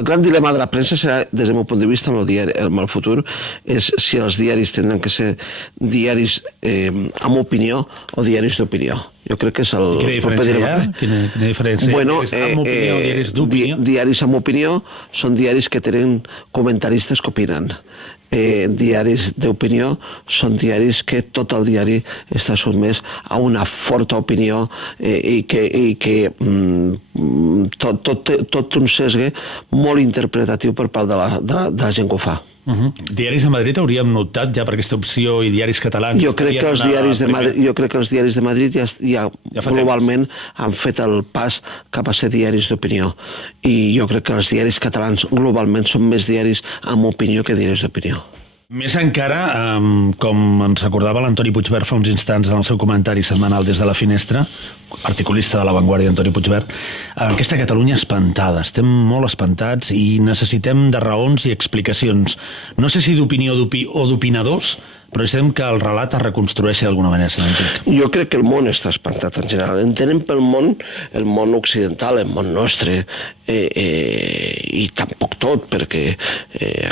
El gran dilema de la premsa serà, des del meu punt de vista, amb el futur, és si els diaris tindran que ser diaris amb opinió o diaris d'opinió. Jo crec que és el... Quina diferència hi ha? Quina diferència? Bueno, amb opinió, diaris d'opinió? Diaris amb opinió són diaris que tenen comentaristes que opinen. Diaris d'opinió són diaris que tot el diari està sotmès a una forta opinió i que tot un sesgue molt interpretatiu per part de la gent que ho fa. Diaris de Madrid hauríem notat ja per aquesta opció i diaris catalans... Jo crec que els diaris de Madrid ja globalment han fet el pas cap a ser diaris d'opinió. I jo crec que els diaris catalans globalment són més diaris amb opinió que diaris d'opinió. Més encara, com ens recordava l'Antoni Puigvert fa uns instants en el seu comentari setmanal des de la finestra, articulista de La Vanguardia, Antoni Puigvert, aquesta Catalunya espantada, estem molt espantats i necessitem de raons i explicacions. No sé si d'opinió o d'opinadors, però necessitem que el relat es reconstrueixi d'alguna manera, senyor Enric. Jo crec que el món està espantat en general. Entenem pel món, el món occidental, el món nostre, i tampoc tot, perquè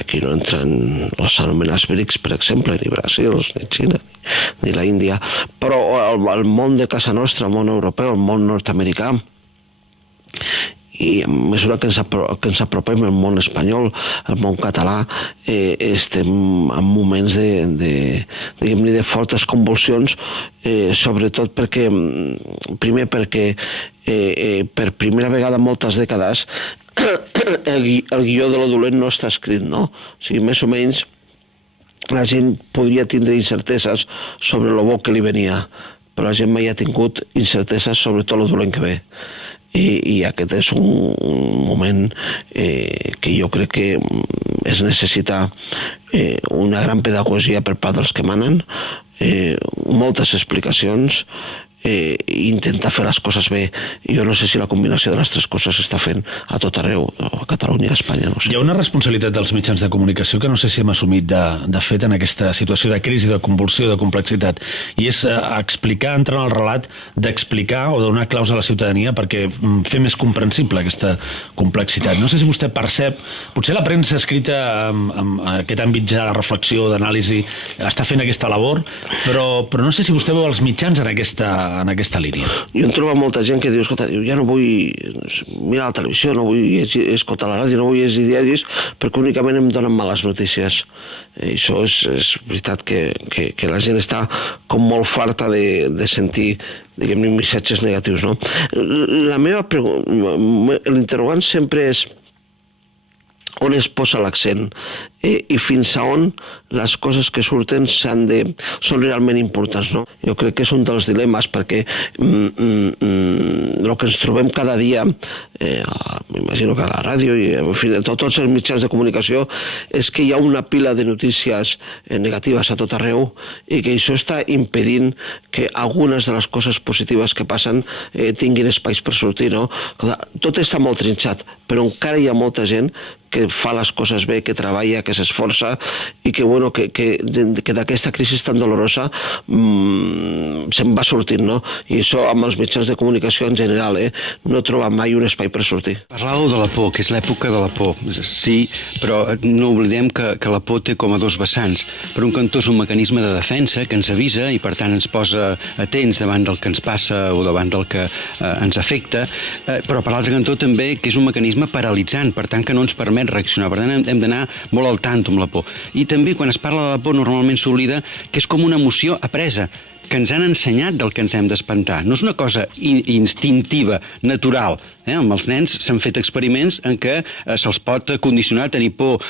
aquí no entren els anomenats BRICS, per exemple, ni Brasil, ni Xina, ni la Índia, però el món de casa nostra, el món europeu, el món nord-americà, i a mesura que ens apropem al món espanyol, al món català, estem en moments de fortes convulsions, sobretot perquè, primer perquè per primera vegada en moltes dècades el guió de lo dolent no està escrit, no? O sigui, més o menys la gent podria tindre incerteses sobre lo bo que li venia, però la gent mai ha tingut incerteses sobre tot lo dolent que ve. I aquest és un moment que jo crec que es necessita una gran pedagogia per part dels que manen, moltes explicacions, i intentar fer les coses bé. Jo no sé si la combinació de les tres coses s'està fent a tot arreu, a Catalunya, a Espanya, no sé. Hi ha una responsabilitat dels mitjans de comunicació que no sé si hem assumit de fet en aquesta situació de crisi, de convulsió, de complexitat, i és explicar, entrar en el relat, d'explicar o donar claus a la ciutadania perquè fer més comprensible aquesta complexitat. No sé si vostè percep, potser la premsa escrita en aquest àmbit ja de reflexió, d'anàlisi, està fent aquesta labor, però no sé si vostè veu els mitjans en aquesta línia. Jo em trobo molta gent que diu, escolta, ja no vull mirar la televisió, no vull escoltar la ràdio, no vull llegir diaris, perquè únicament em donen males notícies. I això és veritat que la gent està com molt farta de sentir, diguem-ne, missatges negatius, no? L'interrogant sempre és on es posa l'accent i fins a on les coses que surten són realment importants, no? Jo crec que és un dels dilemes, perquè el que ens trobem cada dia, m'imagino que a la ràdio i en fi, tots els mitjans de comunicació, és que hi ha una pila de notícies negatives a tot arreu i que això està impedint que algunes de les coses positives que passen tinguin espais per sortir, no? Tot està molt trinxat, però encara hi ha molta gent que fa les coses bé, que treballa, que s'esforça i que d'aquesta crisi tan dolorosa se'n va sortint, no? I això amb els mitjans de comunicació en general no troba mai un espai per sortir. Parlàveu de la por, que és l'època de la por. Sí, però no oblidem que la por té com a dos vessants. Per un cantó és un mecanisme de defensa que ens avisa i per tant ens posa atents davant del que ens passa o davant del que ens afecta, però per l'altre cantó també que és un mecanisme paralitzant, per tant que no ens permet reaccionar. Per tant, hem d'anar molt al tanto amb la por. I també, quan es parla de la por, normalment s'oblida que és com una emoció apresa, que ens han ensenyat del que ens hem d'espantar. No és una cosa instintiva, natural. Amb els nens s'han fet experiments en què se'ls pot condicionar a tenir por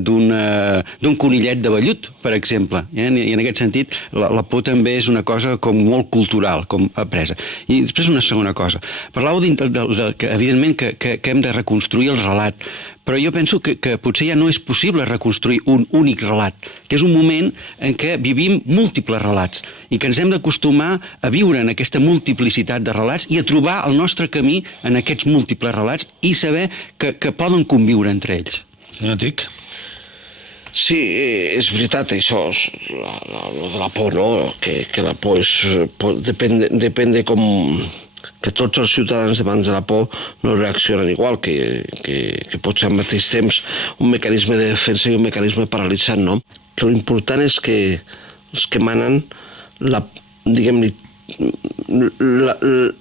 d'un conillet de vellut, per exemple. I en aquest sentit, la por també és una cosa com molt cultural, com apresa. I després una segona cosa. Parlàveu que, evidentment, que hem de reconstruir el relat, però jo penso que potser ja no és possible reconstruir un únic relat, que és un moment en què vivim múltiples relats i que ens hem d'acostumar a viure en aquesta multiplicitat de relats i a trobar el nostre camí en aquests múltiples relats i saber que poden conviure entre ells. Senyor Tic? Sí, és veritat, això, de la por, no? Que la por depèn de com que tots els ciutadans davant de la por no reaccionen igual, que pot ser al mateix temps un mecanisme de defensa i un mecanisme paralitzant, no? Que l'important és que els que manen, diguem-ne,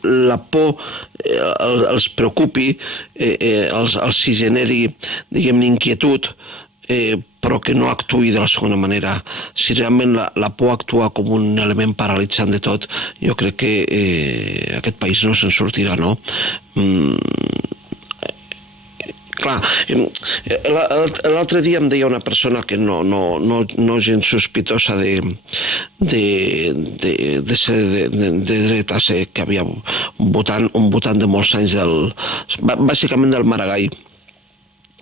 la por els preocupi, els hi generi, diguem-ne, inquietud, però que no actuï de la segona manera. Si realment la por actua com un element paralitzant de tot, jo crec que aquest país no se'n sortirà, no? Clar, l'altre dia em deia una persona que no gens sospitosa de ser de dreta, que havia un votant de molts anys, bàsicament del Maragall.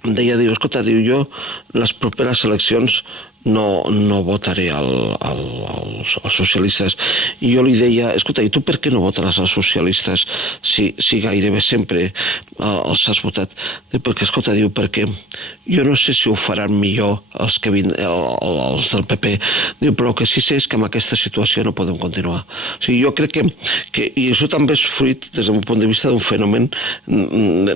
Em deia, escolta, jo les properes eleccions no votaré als socialistes. I jo li deia, escolta, i tu per què no votaràs als socialistes si gairebé sempre els has votat? Perquè, escolta, perquè jo no sé si ho faran millor els del PP, però el que sí sé és que amb aquesta situació no podem continuar. O sigui, jo crec que i això també és fruit, des del meu punt de vista, d'un fenomen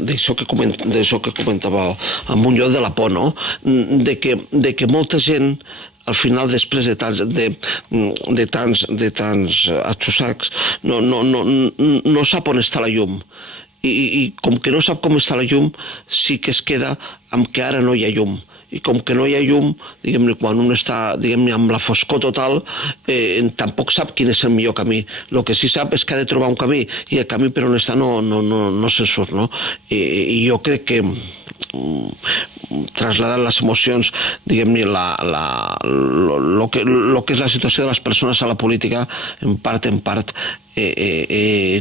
d'això que comentava el Muñoz, de la por, no? De que molta gent, al final, després de tants atxossacs, no sap on està la llum. I com que no sap com està la llum, sí que es queda amb que ara no hi ha llum. I com que no hi ha llum, diguem-ne, quan un està, diguem-ne, amb la foscor total, tampoc sap quin és el millor camí. El que sí sap és que ha de trobar un camí, i el camí per on està no se'n surt, no? I jo crec que trasladant les emocions, diguem-ne, el que és la situació de les persones a la política, en part,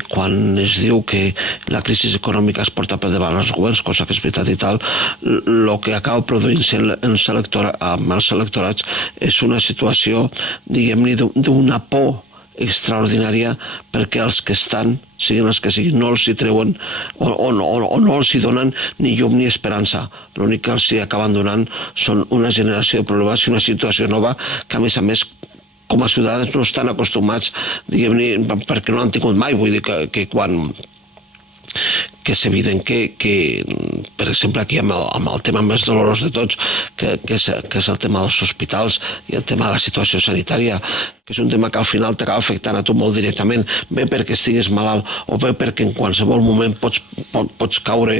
quan es diu que la crisi econòmica es porta per davant els governs, cosa que és veritat i tal, el que acaba produint-se amb els electorats és una situació, diguem-ne, d'una por extraordinària, perquè els que estan, siguin els que siguin, no els hi treuen o no els hi donen ni llum ni esperança. L'únic que els hi acaben donant són una generació de problemes i una situació nova que, a més, com a ciutadans no estan acostumats, diguem-ne, perquè no han tingut mai. Vull dir que quan que és evident que per exemple, aquí amb el tema més dolorós de tots, que és el tema dels hospitals i el tema de la situació sanitària, que és un tema que al final t'acaba afectant a tu molt directament, bé perquè estiguis malalt o bé perquè en qualsevol moment pots caure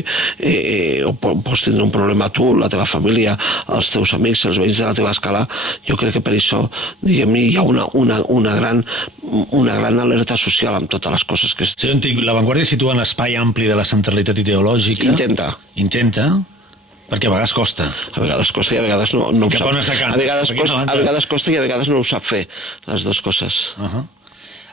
o pots tindre un problema tu, la teva família, els teus amics, els veïns de la teva escala. Jo crec que per això, diguem-ne, hi ha una gran alerta social amb totes les coses que... Sí, La Vanguardia situa un espai ampli de la centralitat ideològica. Intenta, perquè a vegades costa. A vegades costa i a vegades no ho sap. Cap on es decanta. A vegades costa i a vegades no ho sap fer, les dues coses.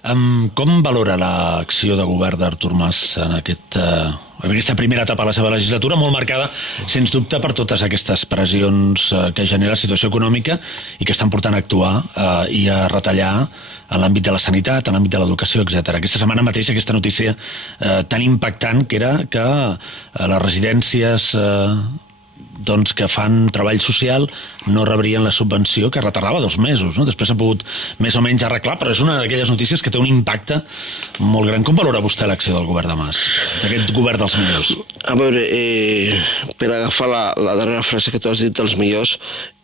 Com valora l'acció de govern d'Artur Mas en aquesta primera etapa de la seva legislatura, molt marcada, sens dubte, per totes aquestes pressions que genera la situació econòmica i que estan portant a actuar i a retallar en l'àmbit de la sanitat, en l'àmbit de l'educació, etc. Aquesta setmana mateix aquesta notícia tan impactant que era que les residències que fan treball social no rebrien la subvenció, que retardava 2 mesos, no? Després s'ha pogut més o menys arreglar, però és una d'aquelles notícies que té un impacte molt gran. Com valora vostè l'acció del govern de Mas, d'aquest govern dels millors? A veure, per agafar la darrera frase que tu has dit dels millors,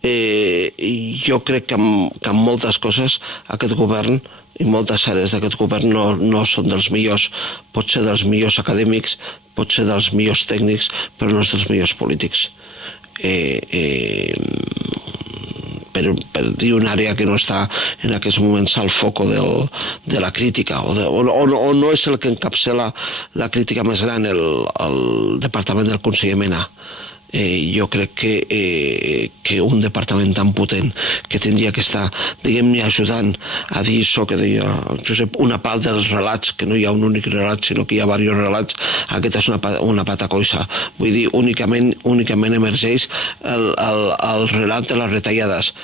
jo crec que en moltes coses aquest govern i moltes àrees d'aquest govern no són dels millors. Pot ser dels millors acadèmics, pot ser dels millors tècnics, però no és dels millors polítics. Per dir una àrea que no està en aquests moments al foco de la crítica o no és el que encapçala la crítica més gran, el departament del conseller Mena. Jo crec que un departament tan potent que tindria que estar, diguem-ne, ajudant a dir això que deia Josep, una part dels relats, que no hi ha un únic relat sinó que hi ha diversos relats, aquest és una pata coixa. Vull dir, únicament emergeix el relat de les retallades.